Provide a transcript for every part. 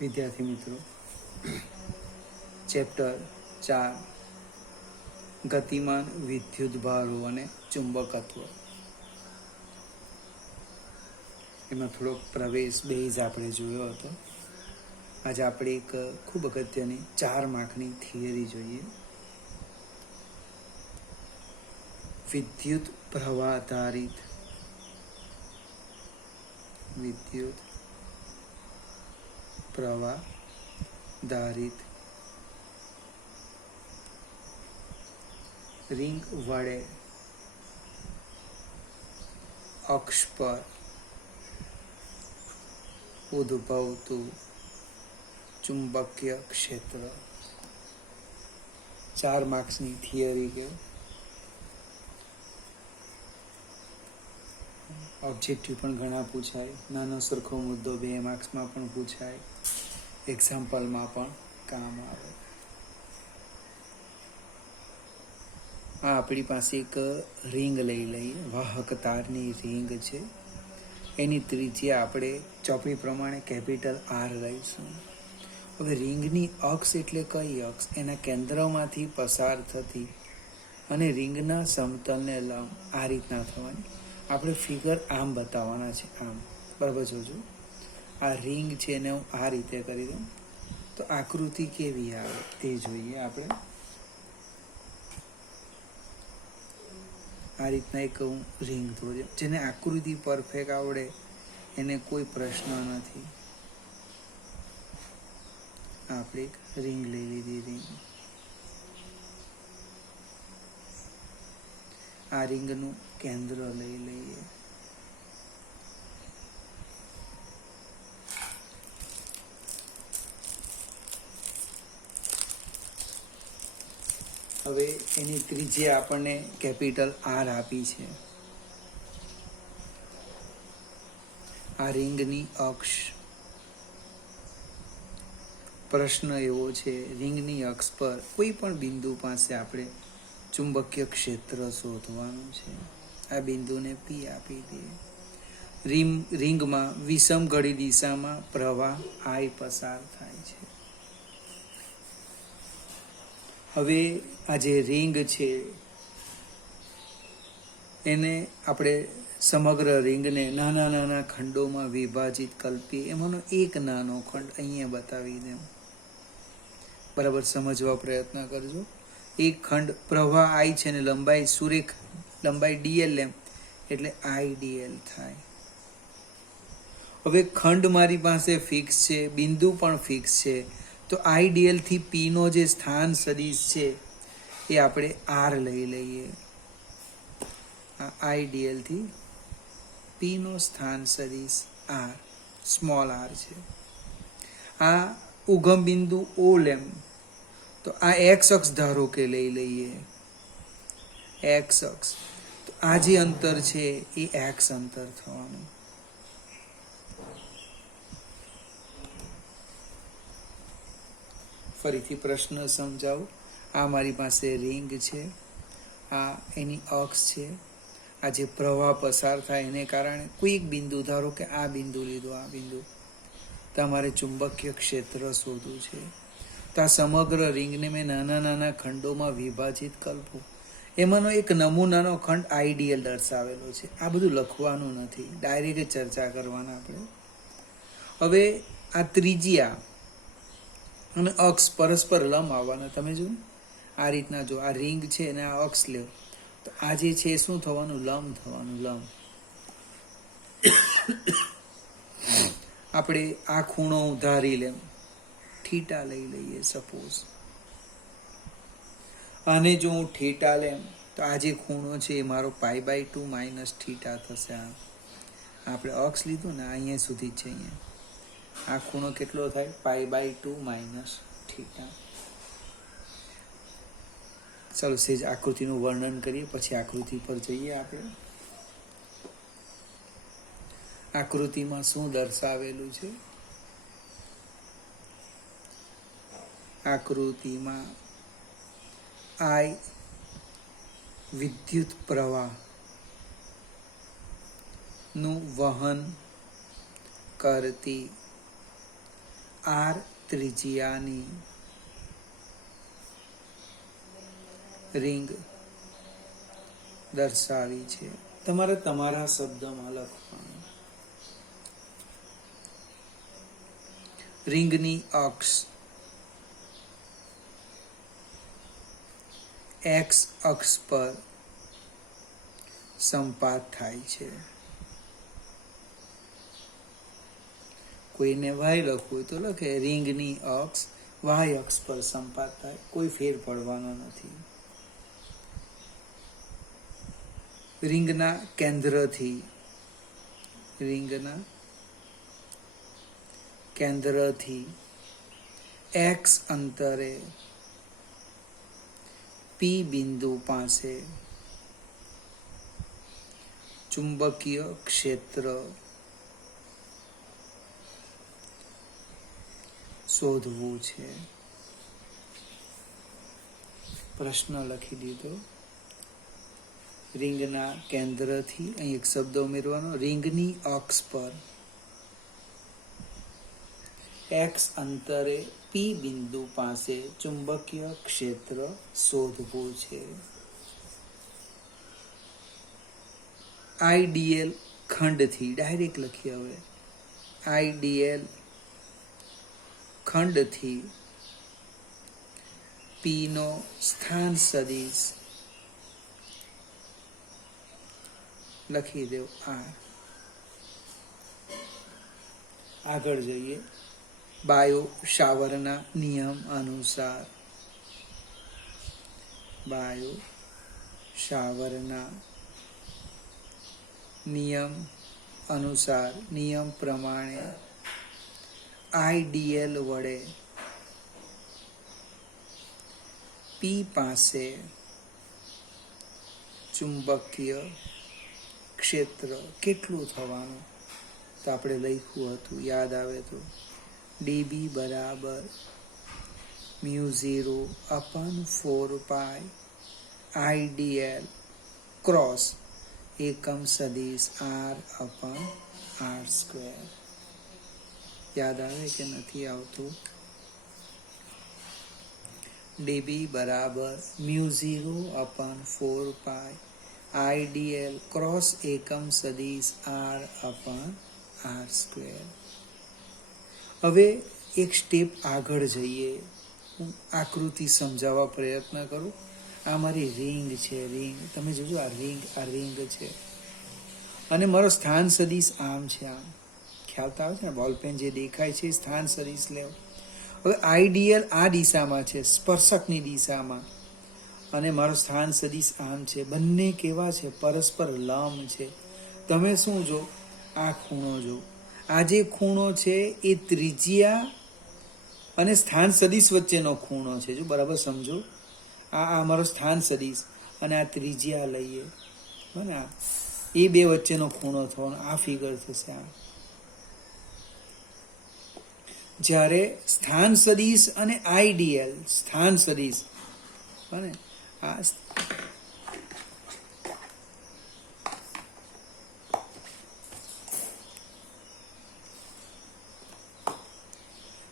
વિદ્યાર્થી મિત્રો, ચેપ્ટર 4 ગતિમાન વિદ્યુતભારો અને ચુંબકત્વ, એમાં થોડોક પ્રવેશ બેઝ આપણે જોયો હતો. આજે આપણે એક ખૂબ અગત્યની 4 માર્કની થિયરી જોઈએ. વિદ્યુત પ્રવાહ આધારિત રિંગ વડે અક્ષ પર ઉદ્ભવતું ચુંબકીય ક્ષેત્ર. 4 માર્ક્સની થિયરી કે ઓબ્જેક્ટિવ પણ ઘણા પૂછાય. નાનો સરખો મુદ્દો 2 માર્ક્સમાં પણ પૂછાય, એક્ઝામ્પલમાં પણ કામ આવે. આપણી પાસે એક રિંગ લઈ લઈએ, વાહક તારની રિંગ છે. એની ત્રિજ્યા આપણે ચોપડી પ્રમાણે કેપિટલ R લઈશું. હવે રિંગની અક્ષ એટલે કઈ અક્ષ? એના કેન્દ્રમાંથી પસાર થતી અને રિંગના સમતલને લંબ આ રીતના થવાની. આપણે ફિગર આમ બતાવવાના છે, આમ. બરાબર જોજો, આ રિંગ છે એને હું આ રીતે કરી દઉં તો આકૃતિ કેવી આવે તે જોઈએ આપણે. આ રીતના એક હું રિંગ દોર્યો. જેને આકૃતિ પરફેક્ટ આવડે એને કોઈ પ્રશ્ન નથી. આપણે એક રિંગ લઈ લીધી. રિંગ, આ રિંગનું કેન્દ્ર લઈ લઈએ. હવે એની ત્રિજ્યા આપણને કેપિટલ R આપી છે. આ રિંગની અક્ષ. પ્રશ્ન એવો છે, રિંગની અક્ષ પર કોઈ પણ બિંદુ પાસે આપણે ચુંબકીય ક્ષેત્ર શોધવાનું છે. આ બિંદુને P આપી દઈએ. રિંગમાં વિષમ ઘડી દિશામાં પ્રવાહ I પસાર થાય છે. હવે આ જે રિંગ છે એને આપણે સમગ્ર રિંગને નાના નાના ખંડોમાં વિભાજિત કલ્પીએ. એમાંનો એક નાનો ખંડ અહીંયા બતાવી દઉં. બરાબર સમજવા પ્રયત્ન કરજો. એક ખંડ પ્રવાહ I છે ને લંબાઈ સુરેખ લંબાઈ dl એમ એટલે IDL થાય. હવે ખંડ મારી પાસે ફિક્સ છે, બિંદુ પણ ફિક્સ છે, તો IDL થી P નો જે સ્થાન સદિશ છે એ આપણે R લઈ લઈએ. આ IDL થી P નો સ્થાન સદિશ R, સ્મોલ r છે. આ ઉગમ બિંદુ O લેમ તો આ x અક્ષ ધારો કે લઈ લઈએ. x અક્ષ, તો આ જે અંતર છે એ x અંતર થવાનું. ફરીથી પ્રશ્ન સમજાવું. આ મારી પાસે રિંગ છે, આ એની અક્ષ છે. આ જે પ્રવાહ પસાર થાય એને કારણે કોઈ એક બિંદુ, ધારો કે આ બિંદુ લીધું, આ બિંદુ, તમારે ચુંબકીય ક્ષેત્ર શોધવું છે. તો આ સમગ્ર રિંગને મેં નાના નાના ખંડોમાં વિભાજિત કલ્પું. એમાંનો એક નમૂનાનો ખંડ IDL દર્શાવેલો છે. આ બધું લખવાનું નથી, ડાયરેક્ટ ચર્ચા કરવાના આપણે. હવે આ ત્રિજ્યા અને અક્ષ પરસ્પર લંબ આવવાના. તમે જુઓ આ રીતના, જો આ રિંગ છે અને આ અક્ષ લ્યો તો આ જે છે એ શું થવાનું? લંબ થવાનું. લંબ. આપણે આ ખૂણો ધારી લેમ, થીટા લઈ લઈએ સપોઝ. આને જો હું થીટા લેમ તો આ જે ખૂણો છે એ મારો π/2 માઇનસ થીટા થશે. આપણે અક્ષ લીધું ને અહીંયા સુધી જ છે. અહીંયા આ ખૂણો કેટલો થાય? π/2 માઇનસ થીટા. ચાલો સેજ આકૃતિનું વર્ણન કરીએ, પછી આકૃતિ પર જઈએ આપણે. આકૃતિમાં શું દર્શાવેલું છે? આકૃતિમાં I વિદ્યુત પ્રવાહ નું વહન કરતી આર ત્રિજ્યાની રિંગ દર્શાવી છે. તમારે તમારા શબ્દમાં લખવાનું. રિંગની અક્ષ એક્સ અક્ષ પર સંપાત થાય છે. કોઈને વાય લખવું હોય તો લખે રિંગની અક્ષ વાય અક્ષ પર સંપાત થાય, કોઈ ફેર પડવાનો નથી. રિંગના કેન્દ્રથી એક્સ અંતરે પી બિંદુ પાસે ચુંબકીય ક્ષેત્ર શોધવું છે. પ્રશ્ન લખી દીધો. રિંગના કેન્દ્રથી અહીં એક શબ્દ ઉમેરવાનો. રિંગની અક્ષ પર એક્સ અંતરે પી બિંદુ પાસે ચુંબકીય ક્ષેત્ર શોધવું છે. આઈડીએલ ખંડથી ડાયરેક્ટ લખીએ. હવે આઈડીએલ ખંડથી પી નો સ્થાન સદિશ લખી દો આર. આગળ જઈએ. બાયો શાવરના નિયમ અનુસાર નિયમ પ્રમાણે આઈડીએલ વડે પી પાસે ચુંબકીય ક્ષેત્ર કેટલું થવાનું? તો આપણે લખ્યું હતું, યાદ આવે તો ડીબી બરાબર μ0/4π આઈડીએલ ક્રોસ એકમ સદિશ r/r². યાદ આવે કે નથી આવતું? ડીબી બરાબર μ0/4π આઈડીએલ ક્રોસ એકમ સદિશ r/r². હવે એક સ્ટેપ આગળ જઈએ. હું આકૃતિ સમજાવવા પ્રયત્ન કરું. આ મારી રિંગ છે. રિંગ તમે જોજો, આ રિંગ છે અને મારો સ્થાન સદિશ આમ છે. આમ ખ્યાલ તો આવે છે ને? બોલપેન જે દેખાય છે સ્થાન સદિશ લેવ. હવે આઈડીએલ આ દિશામાં છે, સ્પર્શકની દિશામાં, અને મારો સ્થાન સદિશ આમ છે. બંને કેવા છે? પરસ્પર લંબ છે. તમે શું જો? આ ખૂણો જો. આ જે ખૂણો છે એ ત્રિજ્યા અને સ્થાન સદિશ વચ્ચેનો ખૂણો છે. જો બરાબર સમજો. આ મારો સ્થાન સદિશ અને આ ત્રિજ્યા લઈએ, બરાબર? આ એ બે વચ્ચેનો ખૂણો થવાનો આ ફિગર થશે. આ જ્યારે સ્થાન સદિશ અને આઈડીએલ સ્થાન સદિશ, બરાબર? આ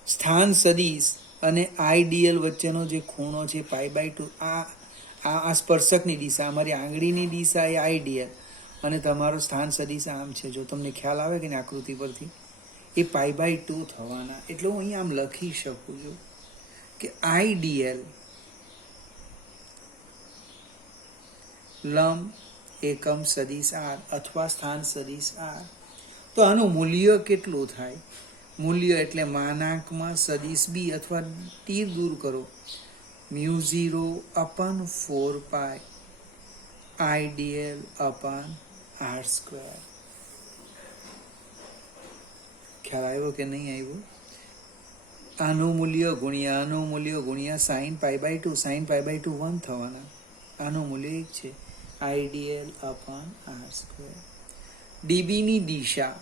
સ્થાન સદિશ અને આઈડીએલ વચ્ચેનો જે ખૂણો છે π/2, આ સ્પર્શકની દિશા, અમારી આંગળીની દિશા એ આઈડીએલ અને તમારો સ્થાન સદિશ આમ છે. જો તમને ખ્યાલ આવે કે આકૃતિ પરથી, એ π/2 થવાના. એટલે હું અહીં આમ લખી શકું છું કે આઈડીએલ લંબ એકમ સદિશ આર અથવા સ્થાન સદિશ આર. તો આનું મૂલ્ય કેટલું થાય? મૂલ્ય એટલે માનાંકમાં સદિશ બી અથવા તીર દૂર કરો, μ0/4π IDL/r². ખ્યાલ આવ્યો કે નહીં આવ્યો? આનું મૂલ્ય ગુણ્યા sin π/2, sin π/2 1 થવાના. આનું મૂલ્ય 1 છે, IDL/r². ડીબીની દિશા,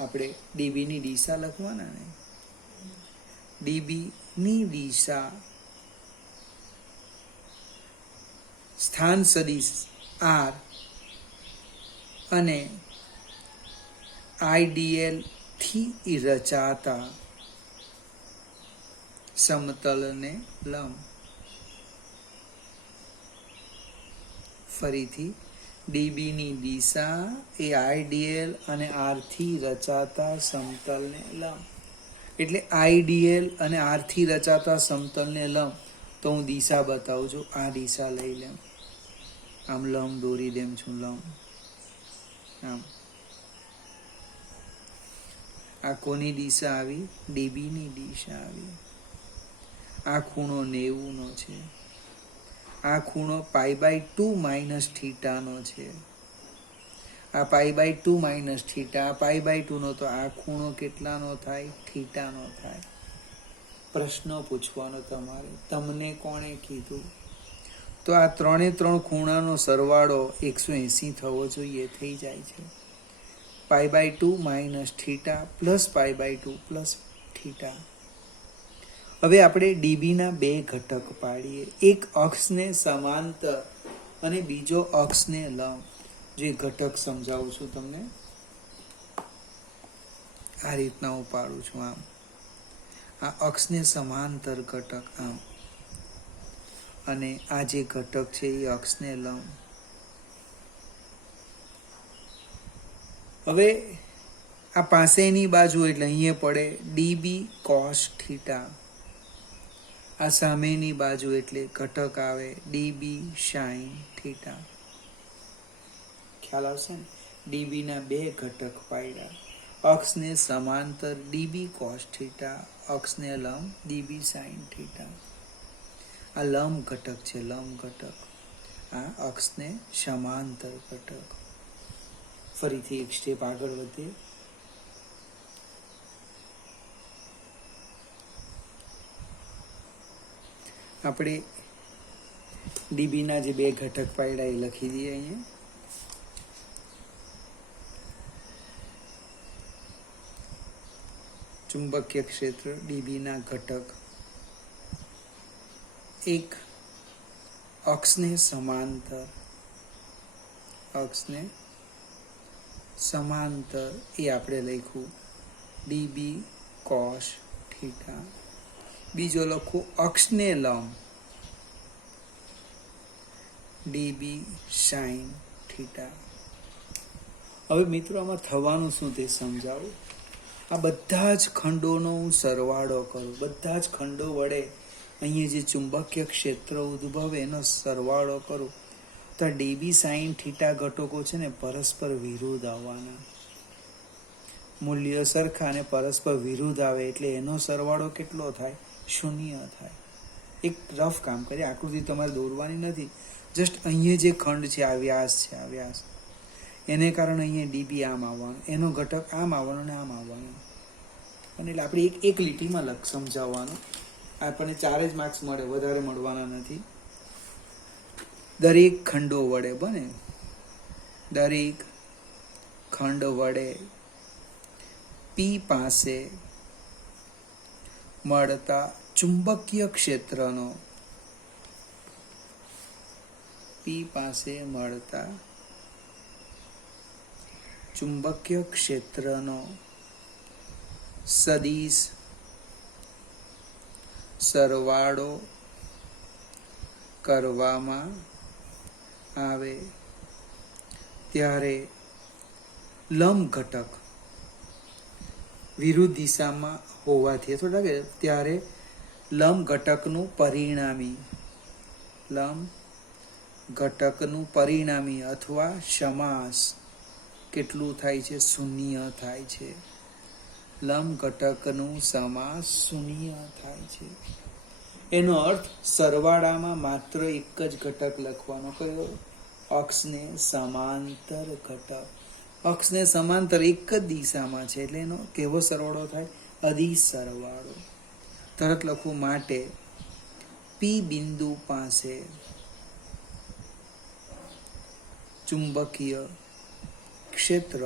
આપણે ડીબીની દિશા લખવાના ને. ડીબીની દિશા સ્થાન સદિશ આર અને આઈડીએલ થી રચાતા સમતલને લંબ. ફરીથી ડીબી ની દિશા એ આઈડીએલ અને આર થી રચાતા સમતલને લંબ. એટલે આઈડીએલ અને આર થી રચાતા સમતલને લંબ. તો હું દિશા બતાવું છું, આ દિશા લઈ લેમ, આમ લંબ દોરી દેમ છું, લંબ આમ. આ કોની દિશા આવી? ડીબી ની દિશા આવી. આ ખૂણો 90 નો છે, આ ખૂણો π/2 માઇનસ થીટાનો છે. આ π/2 માઇનસ થીટા, આ π/2 નો, તો આ ખૂણો કેટલાનો થાય? થીટાનો થાય. પ્રશ્ન પૂછવાનો તમારે, તમને કોણે કીધું? તો આ 3 ખૂણાનો સરવાળો 180 થવો જોઈએ, થઈ જાય છે. π/2 minus theta plus π/2 plus theta. હવે આપણે ડીબીના 2 ઘટક પાડીએ, એક અક્ષને સમાંતર અને બીજો અક્ષને લંબ. જે ઘટક સમજાવું છું તમને, આ રીતના હું પાડું છું, આમ. આ અક્ષને સમાંતર ઘટક આમ, અને આ જે ઘટક છે એ અક્ષને લંબ. હવે આ પાસેની બાજુ એટલે અહીંયા પડે ડીબી કોસ થીટા. આ સામેની બાજુ એટલે ઘટક આવે ડીબી સાઇન થીટા. ખ્યાલ આવશે ને? ડીબી ના 2 ઘટક પાડ્યા, અક્ષને સમાંતર ડીબી કોસ થીટા, અક્ષને લંબ ડીબી સાઇન થીટા. આ લંબ ઘટક છે, લંબ ઘટક. આ અક્ષને સમાંતર ઘટક. ફરીથી એક સ્ટેપ આગળ વધીએ. આપણે ડીબીના જે 2 ઘટક પાડ્યા એ લખી દઈએ અહીંયા. ચુંબકીય ક્ષેત્ર ડીબીના ઘટક એક અક્ષને સમાંતર, અક્ષને સમાંતર એ આપણે લખ્યું ડીબી કોસ થીટા. બીજો લખું અક્ષને લંબ ડીબી સાઇન થીટા. હવે મિત્રો આમાં થવાનું શું તે સમજાવું. આ બધા જ ખંડોનો હું સરવાળો કરું, બધા જ ખંડો વડે અહીંયા જે ચુંબકીય ક્ષેત્ર ઉદ્ભવે એનો સરવાળો કરું, તો આ ડીબી સાઇન થીટા ઘટકો છે ને પરસ્પર વિરુદ્ધ આવવાના. મૂલ્ય સરખા અને પરસ્પર વિરુદ્ધ આવે એટલે એનો સરવાળો કેટલો થાય? 0 થાય. એક રફ કામ કરીએ, આકૃતિ તમારે દોરવાની નથી, જસ્ટ અહીંયા જે ખંડ છે આ વ્યાસ છે, આ વ્યાસ, એને કારણે અહીંયા ડીબી આમ આવવાનું, એનો ઘટક આમ આવવાનો અને આમ આવવાનું, અને એટલે આપણે એક લીટીમાં સમજાવવાનું. આપણને 4 જ માર્ક્સ મળે, વધારે મળવાના નથી. દરેક ખંડો વડે બને, દરેક ખંડ વડે પી પાસે મળતા ચુંબકીય ક્ષેત્રનો, પી પાસે મળતા ચુંબકીય ક્ષેત્રનો સદિશ સરવાળો કરવામાં આવે ત્યારે લંબ ઘટક વિરુદ્ધ દિશામાં હોવાથી, અથવા કે ત્યારે લંબ ઘટકનું પરિણામી, લંબ ઘટકનું પરિણામી અથવા સમાસ કેટલું થાય છે? 0 થાય છે. લંબ ઘટકનું સમાસ 0 થાય છે. એનો અર્થ સરવાળામાં માત્ર એક જ ઘટક લખવાનો. કયો? અક્ષને સમાંતર ઘટક. અક્ષને સમાંતર એક જ દિશામાં છે એટલે એનો કેવો સરવાળો થાય? અદિશ સરવાળો. તરત લખવું, માટે પી બિંદુ પાસે ચુંબકીય ક્ષેત્ર,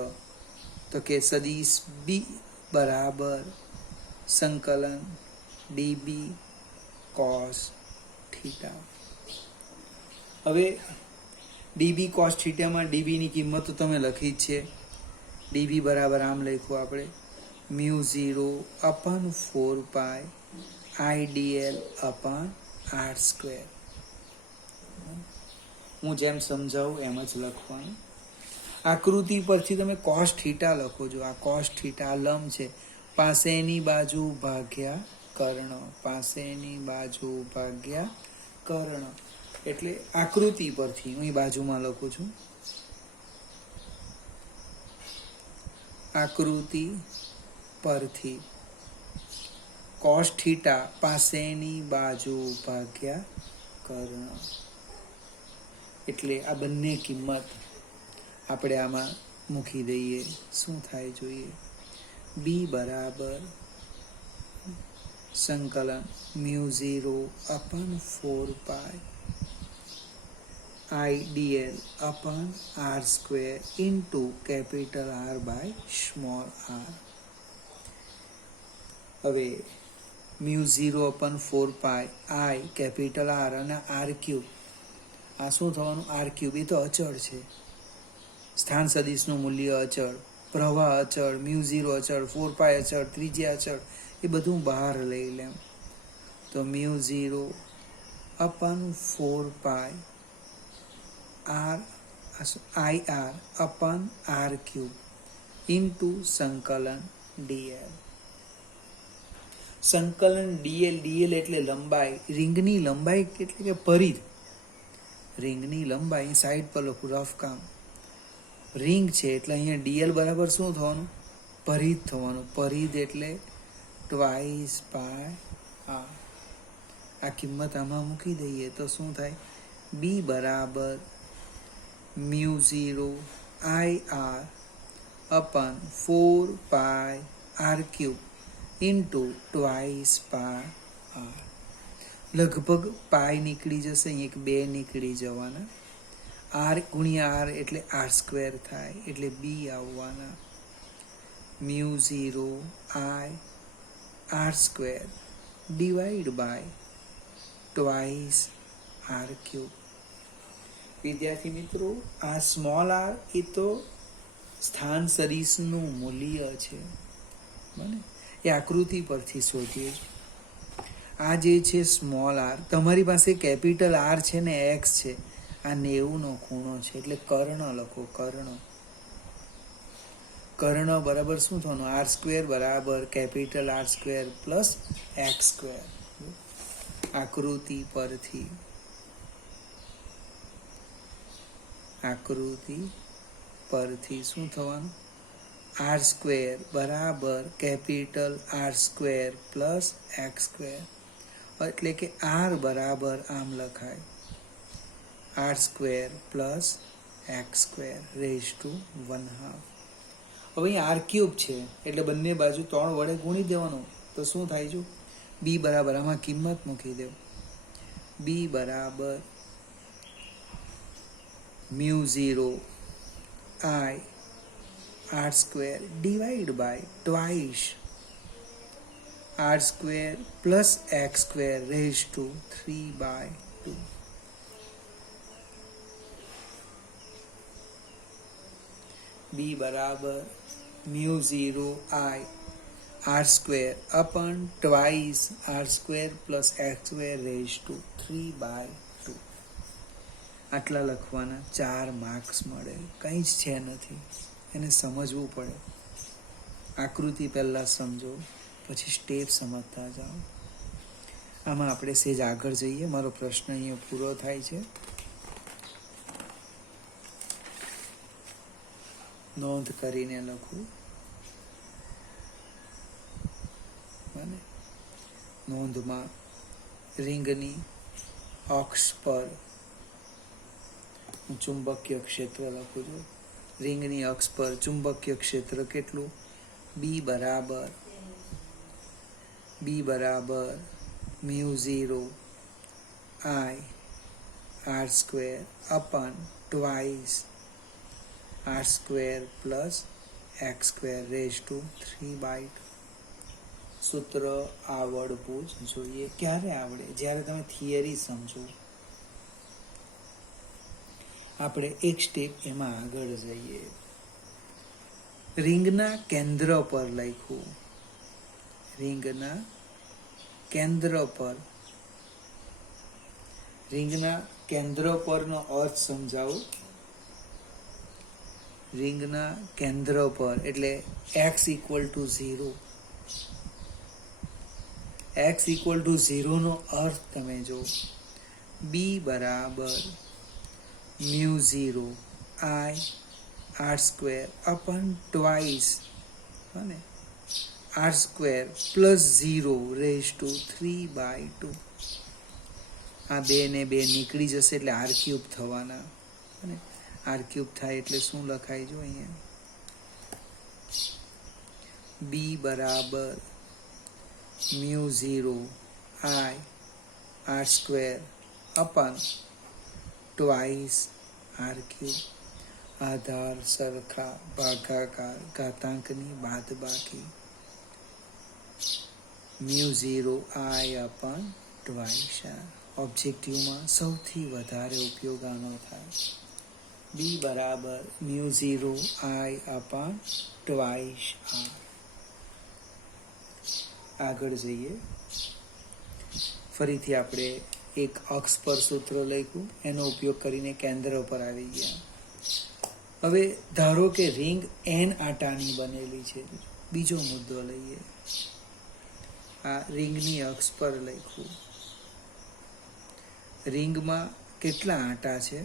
તો કે સદિશ બી બરાબર સંકલન ડીબી કોસ થીટા. હવે ડીબી કોસ થીટામાં ડીબીની કિંમત તો તમે લખી જ છે. ડીવી બરાબર આમ લખ્યું આપણે mu 0 upon 4 pi IDL upon R square. હું જેમ સમજાવું એમ જ લખવાનું. આકૃતિ પરથી તમે કોસ થીટા લખો છો. આ કોસ થીટા આ લંબ છે, પાસેની બાજુ ભાગ્યા કર્ણ, પાસેની બાજુ ભાગ્યા કર્ણ. એટલે આકૃતિ પરથી હું બાજુમાં લખું છું. આકૃતિ પરથી કોસ થીટા પાસેની બાજુ ભાગ્યા કર્ણ. એટલે આ બંને કિંમત આપણે આમાં મૂકી દઈએ. શું થાય જોઈએ? બી બરાબર સંકલન mu 0 upon 4 pi IDL upon R square into capital R by small R. હવે mu 0 upon 4 pi I capital R અને આર ક્યુબ, આ શું થવાનું? R cube. એ તો અચળ છે, સ્થાન સદિશનું મૂલ્ય અચળ, પ્રવાહ અચળ, મ્યુ 0 અચળ, 4 પાય અચળ, ત્રિજ્યા અચળ, એ બધું બહાર લઈ લેમ. તો mu 0 upon 4 pi R I R upon R cube into સંકલન ડીએલ. સંકલન ડીએલ, ડીએલ એટલે લંબાઈ, રિંગની લંબાઈ એટલે કે પરિધ. રિંગની લંબાઈ સાઈડ પર લખું, રફ કામ. રિંગ છે એટલે અહીંયા ડીએલ બરાબર શું થવાનું? પરિધ થવાનું. પરિધ એટલે ટ્વાઇસ પાય આર. આ કિંમત આમાં મૂકી દઈએ તો શું થાય? બી બરાબર mu 0 I R upon 4 pi R cube into twice pi R. લગભગ પાય નીકળી જશે, અહીં એક 2 નીકળી જવાના. આર ગુણ્યા આર એટલે આર સ્ક્વેર થાય, એટલે બી આવવાના. Mu 0 I R square divide by twice R cube. વિદ્યાર્થી મિત્રો, આ સ્મોલ આર એ તો સ્થાન સદિશનું મૂલ્ય છે, બને એ આકૃતિ પરથી શોધીએ. આ જે છે સ્મોલ આર, તમારી પાસે કેપિટલ આર છે ને એક્સ છે, આ 90નો ખૂણો છે, એટલે કર્ણ લખો. કર્ણ. કર્ણ બરાબર શું થવાનું? આર સ્ક્વેર બરાબર capital R square plus X square. આકૃતિ પરથી શું થવાનું? આર સ્ક્વેર બરાબર capital R square plus X square. એટલે કે આર બરાબર આમ લખાય, R square plus X square raise to 1/2. હવે અહીં આર ક્યુબ છે એટલે બંને બાજુ 3 વડે ગુણી દેવાનું. તો શું થાય છે? બી બરાબર આમાં કિંમત મૂકી દેવ. બી બરાબર mu 0 I R square divide by twice R square plus X square raise to 3/2. B બરાબર mu 0 I R square upon twice R square plus X square raise to 3/2. આટલા લખવાના, 4 માર્ક્સ મળે. કંઈ જ છે નથી, એને સમજવું પડે. આકૃતિ પહેલાં સમજો, પછી સ્ટેપ સમજતા જાઓ. આમાં આપણે સેજ આગળ જઈએ. મારો પ્રશ્ન અહીંયા પૂરો થાય છે. નોંધ કરીને લખું. બને નોંધમાં રિંગની અક્ષ પર હું ચુંબકીય ક્ષેત્ર લખું છું. રિંગની અક્ષ પર ચુંબકીય ક્ષેત્ર કેટલું? બી બરાબર mu 0 I R square upon twice R square plus X square raise to 3/2. સૂત્ર આવડવું જ જોઈએ. ક્યારે આવડે? જ્યારે તમે થિયરી સમજો. આપણે એક સ્ટેપ એમાં આગળ જઈએ. રિંગના કેન્દ્ર પર લખ્યું. રિંગના કેન્દ્ર પર. રિંગના કેન્દ્ર પરનો અર્થ સમજાવું. રિંગના કેન્દ્ર પર એટલે x = 0. x = 0 નો અર્થ તમે જો. b = μ0 I r² upon twice અને r² + 0 raised to 3/2. આ 2 ને 2 નીકળી જશે એટલે r³ થવાના. અને r³ થાય એટલે શું લખાય જો અહીંયા. b = μ0 I r² upon twice r³. આધાર, સરખા, ભાગાકાર, ઘાતાંકની બાદબાકી. μ0 I upon twice r. ઓબ્જેક્ટિવમાં સૌથી વધારે ઉપયોગ આનો થાય. b = μ0 I upon twice r. આગળ જઈએ. ફરીથી આપણે એક અક્ષ પર સૂત્ર લખ્યું, એનો ઉપયોગ કરીને કેન્દ્ર પર આવી ગયા. હવે ધારો કે રિંગ n આટાની બનેલી છે. બીજો મુદ્દો લઈએ. આ રિંગની અક્ષ પર લખ્યું. રિંગમાં કેટલા આંટા છે?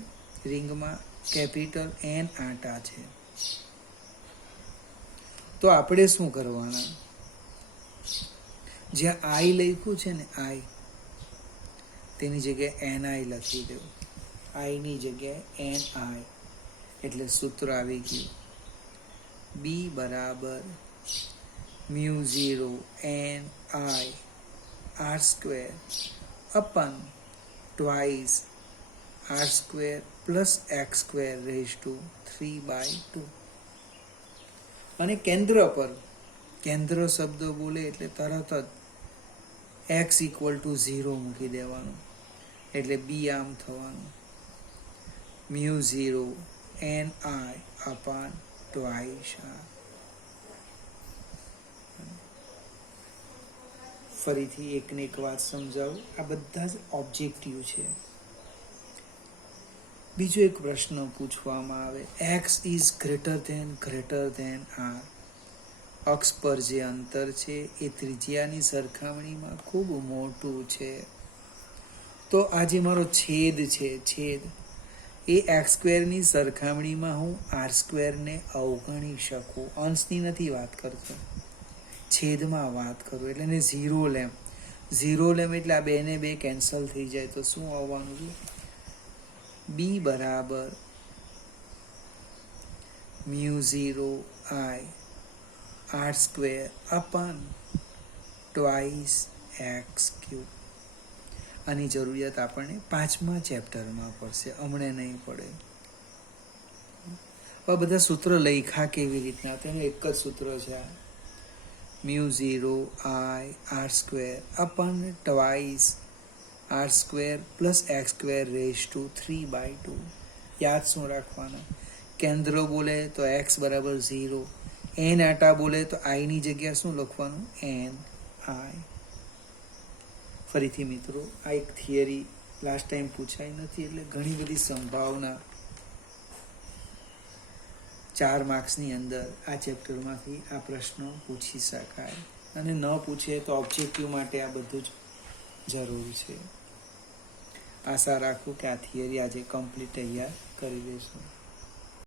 રિંગમાં કેપિટલ N આંટા છે. તો આપણે શું કરવાના? જ્યાં I લખ્યું છે ને I, તેની જગ્યાએ NI લખી દઉં. I ની જગ્યાએ NI એટલે સૂત્ર આવી ગયું. b = μ0 NI r² upon twice r² plus x² raised to 3/2. અને કેન્દ્ર પર, કેન્દ્ર શબ્દ બોલે એટલે તરત જ x = 0 મૂકી દેવાનું. એટલે b આમ થવાનું. μ0 NI upon twice r. ફરીથી એકને એક વાત સમજાવું. આ બધા જ ઓબ્જેક્ટિવ છે. બીજો એક પ્રશ્ન પૂછવામાં આવે, x > r. અક્ષ પર જે અંતર છે એ ત્રિજ્યાની સરખામણીમાં ખૂબ મોટું છે. તો આ જે મારો છેદ છે, છેદ એ x² ની સરખામણીમાં હું r² ને અવગણી શકું. અંશની નથી વાત કરતો, છેદમાં વાત કરું. એટલે એને 0 લેમ. 0 લેમ એટલે આ 2 ને 2 કેન્સલ થઈ જાય. તો શું આવવાનું છે? b = μ0 I r² upon twice x³. આની જરૂરિયાત આપણને 5મા ચેપ્ટરમાં પડશે, હમણાં નહીં પડે. આ બધા સૂત્ર લખ્યા કેવી રીતના? તેનું એક જ સૂત્ર છે. μ0 I r² upon twice r² plus x² raised to 3/2. યાદ શું રાખવાના? કેન્દ્ર બોલે તો x = 0. n આટા બોલે તો I ની જગ્યા શું લખવાનું? NI. ફરીથી મિત્રો, આ એક થિયરી લાસ્ટ ટાઈમ પૂછાઈ નથી, એટલે ઘણી બધી સંભાવના 4 માર્ક્સની અંદર આ ચેપ્ટરમાંથી આ પ્રશ્નો પૂછી શકાય. અને ન પૂછે તો ઓબ્જેક્ટિવ માટે આ બધું જ જરૂરી છે. આશા રાખું કે આ થિયરી આજે કમ્પ્લીટ તૈયાર કરી દેશું.